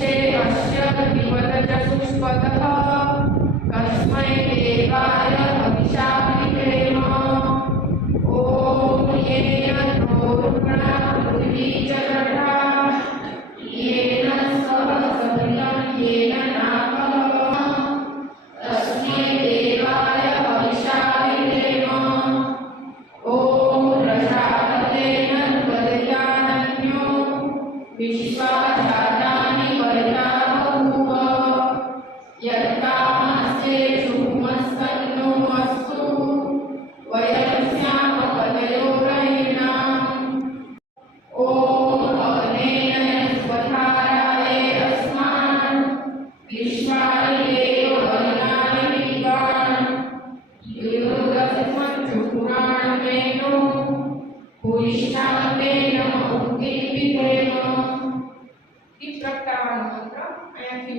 वरिष्ठे अस्य विवदचतुष्पदः कस्मै देवाय हविषा विधेम। ॐ येन धोरुणा पृथिवी च दृढा येन सह सवितं येन नाकः तस्मै देवाय हविषा विधेम। ॐ प्रजापतेन त्वदयानन्यो विश्वाजातानि वरदाः भूव। यत्कामस्य शुभमस्तन्नो अस्तु वयं स्याम पदयो रयिणाम्। ॐ अग्नेय स्वधाराय अस्मान् विश्वाय देव वरदाय विद्वान् युगस्मच्छुपुरान् मेनो भूयिष्ठान्तेन उद्दीपितेन। ઈ પ્રગટાવાનો મંત્ર અહીંયાથી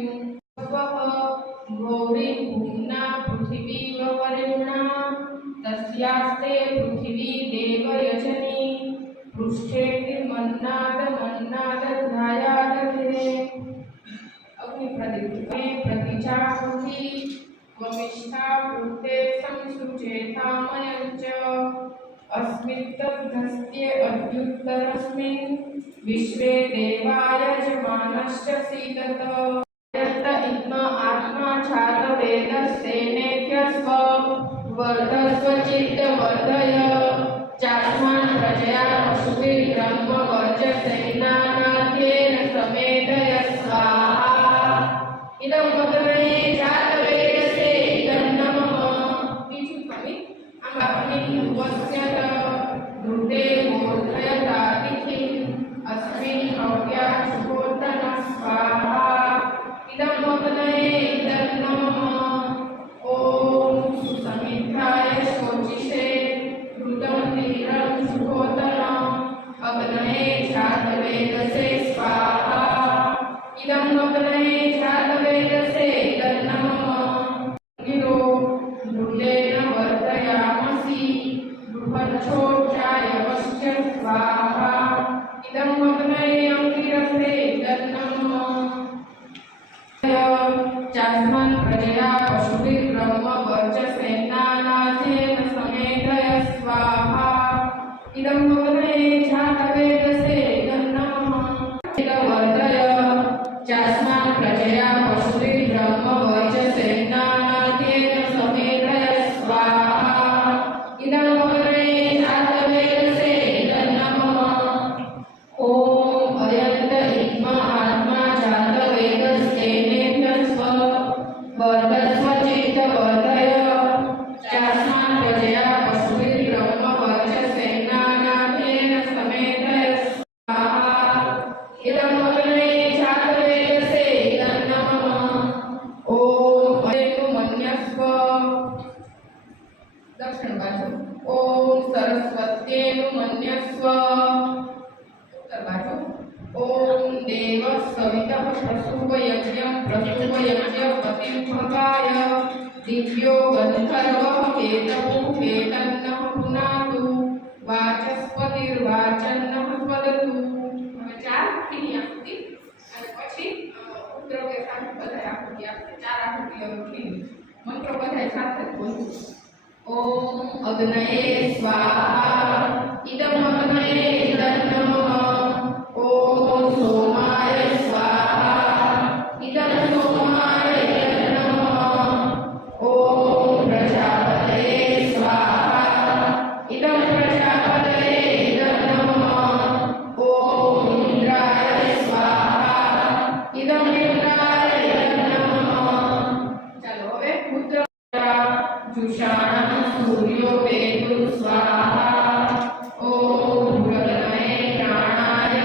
ગૌરી ભૂમ્ના પૃથ્વી વવરુણા તસ્યાસ્તે પૃથ્વી દેવ યજની પૃષ્ઠે મન્નાદ મન્નાદ ધ્યાયાદતે અગ્નિ પ્રદીપ્તે પ્રતિજાહુતિ વમિષ્ઠા વૃત્તે સંસુચેતામયંચ अस्मिद्दग्धस्य अद्युत्तरस्मिन् विश्वे देवाय जमानश्च सीदत। यत्त इत्म आत्मा छादवेदस्तेनेत्यस्व वर्धस्व चित्त वर्धय चास्मान् प्रजया पशुभिर्ब्रह्म वर्चसेनानाथेन समेधय स्वाहा। इदं वदने छादवेदसे इदं नमः। बीजું કવિ आम्ही उपस्यत धृते मूर्धयतातिथि अस्मिन् हव्या शुभोदन स्वाहा। इदं वदने इदं नमः। ॐ सुसमित्राय शोचिषे घृतं तीरं शुभोदनम् अग्नये छादवेदसे स्वाहा। इदं वदने छादवेदसे इदं नमः। गिरो घृतेन वर्धयामसि बृहच्छोषाय वश्च स्वाहा। इदं वदने अंगिरसे इदं नमः। चास्मान् प्रजया पशुभिर्ब्रह्म वर्चसेनानाथेन समेधय स्वाहा। इदं वदने छादवेदसे इदं नमः। इदं वर्धय चास्मान् प्रजया पशुभिर्ब्रह्म वर्चसेनानाथेन समेधय स्वाहा। इदं वदने छादवेदसे इदं नमः। ॐ अयन्त इत्म आत्मा छादवेदस्तेनेत्यस्व वर्धस्व चित्त वर्धय चास्मान् प्रजया पशुभिर्ब्रह्म वर्चसेनानाथेन समेधय स्वाहा। इदं वदने छादवेदसे इदं नमः। ॐ अयतु मन्यस्व दक्षिण बाजू ॐ सरस्वत्येनु मन्यस्व उत्तर बाजू ॐ देव सवितः प्रसूवयज्ञं प्रसूवयज्ञपतिं भगाय दिव्यो गन्धर्वः केतुः केतन्नः पुनातु वाचस्पतिर्वाचन्नः वदतु। હવે ચાર આકૃતિ આપતી અને પછી ઉત્તર કે સામે બધાય આકૃતિ આપતી ચાર આકૃતિઓ લખી મંત્રો બધાય સાથે બોલવું। ॐ अग्नये स्वाहा। इदं अग्नये इदं नमः। ॐ सोमाय स्वाहा। इदं सोमाय इदं नमः। ॐ प्रजापतये स्वाहा। इदं प्रजापतये इदं नमः। ॐ इन्द्राय स्वाहा। इदं इन्द्राय इदं नमः। ચાલો હવે પુત્ર जुषाणः सूर्यो वेदु स्वाहा। ॐ भृगणये प्राणाय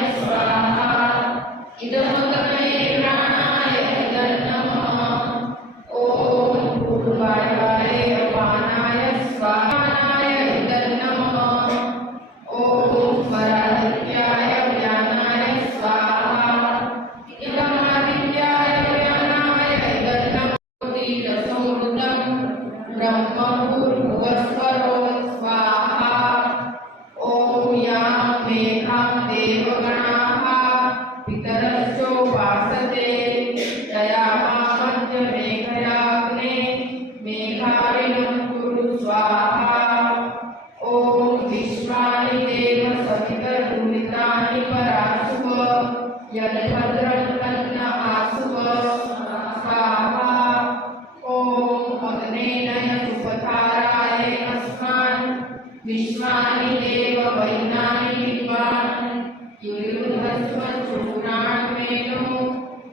भस्मचूर्णान्मेनो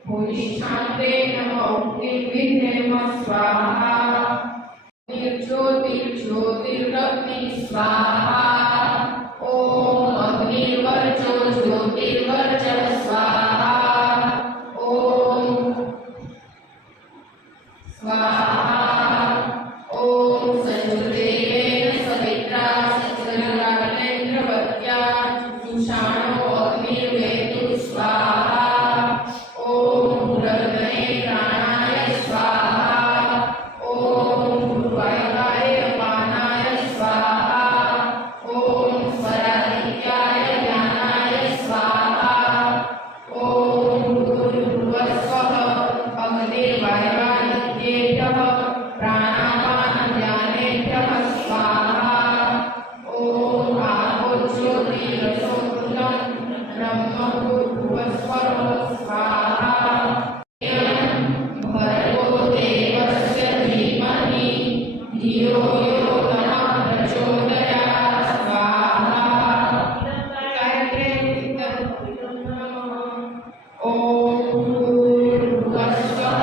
भूयिष्ठान्ते नमो निर्विघ्नेन स्वाहा निर्ज्योतिर्ज्योतिरग्नि स्वाहा ओम अग्निर्वर्चो ज्योतिर्वर्चः स्वाहा ओम स्वाहा ओम संजुदेवेन सवित्रा सचराग्नेन्द्रवत्या जुषाणो अग्निर्वेतु स्वाहा ओम भूरग्ने प्राणाय स्वाहा ओम भूर्वायुवाय अपानाय स्वाहा ओम स्वरादित्याय ज्ञानाय स्वाहा ओम भूर्भुवस्वः अग्निर्वायुवादित्येभ्यः प्राणापानज्ञानेभ्यः स्वाहा ओम आपो ज्योतिरसोऽमृतं ब्रह्म भूर्भुवस्वः स्वाहा भर्गो देवस्य धीमहि धियो यो नः प्रचोदयात् स्वाहा ओम भूर्भुवस्वः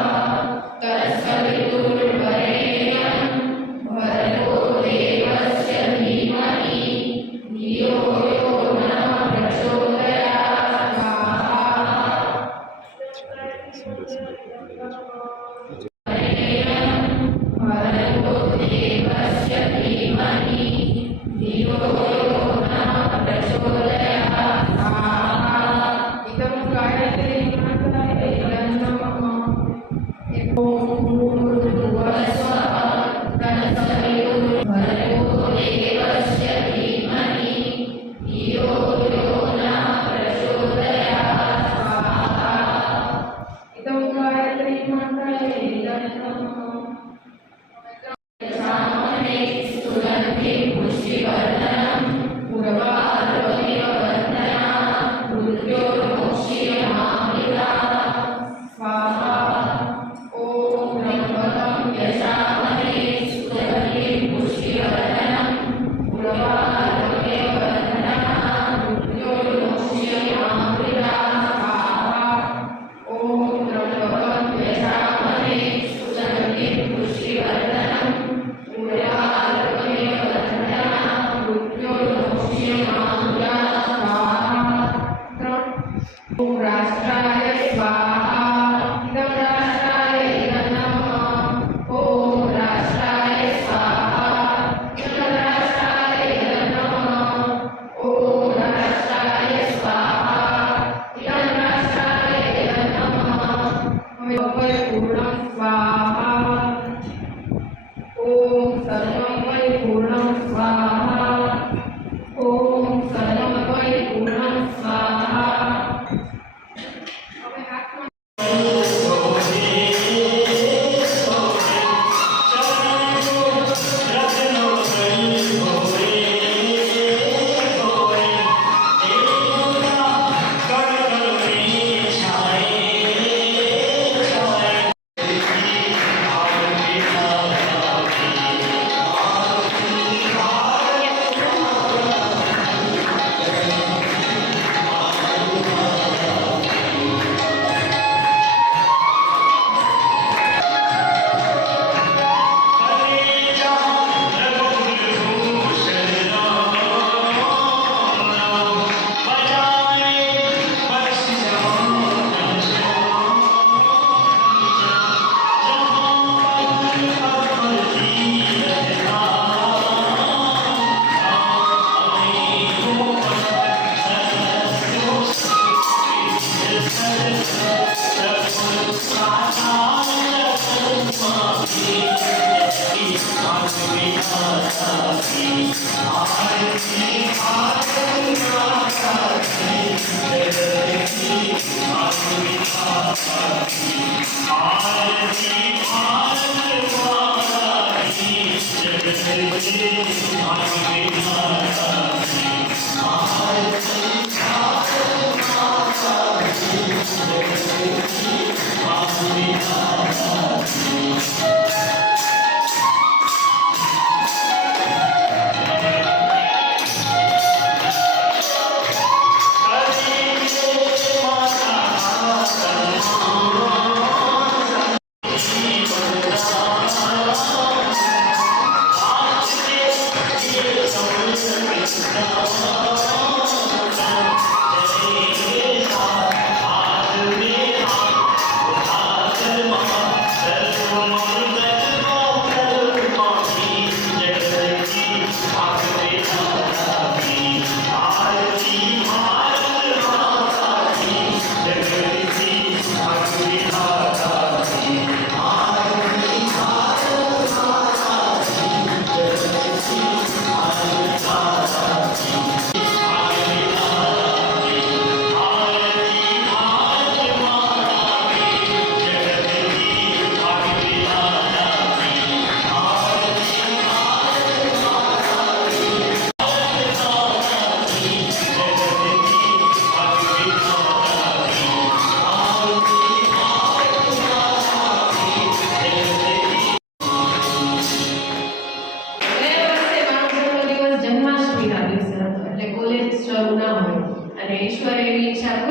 तत्सवितुर्वरेण्यं भर्गो देवस्य धीमहि धियो यो नः प्रचोदयात् स्वाहा भर्गो देवस्य धीमहि धियो यो नः प्रचोदयात् स्वाहा इदं गायत्री मंत्राय नमः ओम भूर्भुवस्वः तत्सवितुर्वरेण्यं देवस्य धीमहि धियो यो नः प्रचोदयात् स्वाहा इदं गायत्री मंत्राय नमः सामने सुगन्धि पुष्टिवर्धनं पूर्वार्वमिव वन्दना मृत्योर्मोक्षीयमामृता स्वाहा ओम त्र्यम्बकं यजामहे सुगन्धि पुष्टिवर्धनं पूर्वार्वमिव वन्दना मृत्योर्मोक्षीयमामृता स्वाहा ओम त्र्यम्बकं यजामहे सुगन्धि पुष्टिवर्धनं पूर्वार्वमिव वन्दना मृत्योर्मोक्षीयमामृता स्वाहा ओम राष्ट्राय स्वाहा इदं राष्ट्राय नमः ओम राष्ट्राय स्वाहा इदं राष्ट्राय नमः ओम राष्ट्राय स्वाहा इदं राष्ट्राय नमः वै पूर्णं स्वाहा ओम सर्वं वै पूर्णं स्वाहा ओम सर्वं वै पूर्णं स्वाहा હવે હાથમાં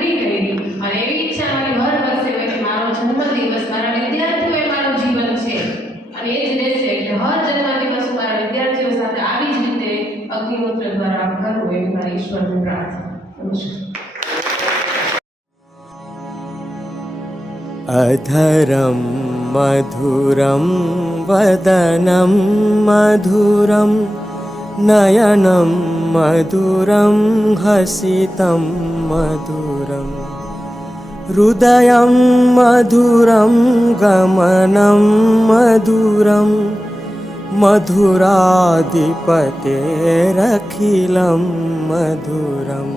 નક્કી કરી અને એવી ઈચ્છા મારી હર વર્ષે હોય કે મારો જન્મદિવસ મારા વિદ્યાર્થીઓ એ મારું જીવન છે અને એ જ રહેશે કે હર જન્મદિવસ મારા વિદ્યાર્થીઓ સાથે આવી જ રીતે અગ્નિહોત્ર દ્વારા કરવું એવી મારી ઈશ્વરની પ્રાર્થના. નમસ્કાર. अधरं मधुरं वदनं मधुरं नयनं मधुरं हसितं मधुरं हृदयं मधुरं गमनं मधुरं मधुराधिपतेरखिलं मधुरम्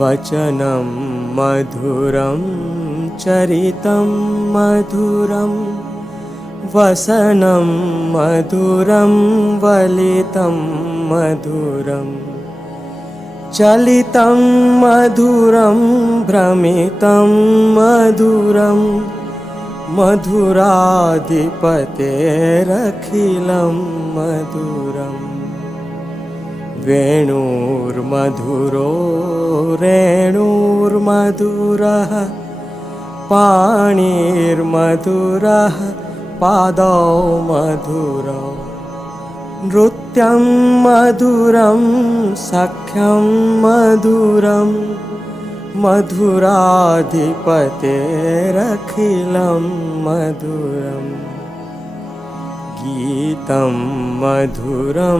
वचनं मधुरं चरितं मधुरं वसनं मधुरं वलितं मधुरं चलितं मधुरं भ्रमितं मधुरं मधुराधिपतेरखिलं मधुरम् वेणुर्मधुरो रेणुर्मधुरः पाणिर्मधुरः पादौ मधुरौ नृत्यं मधुरं सख्यं मधुरं मधुराधिपतेरखिलं मधुरम् गीतं मधुरम्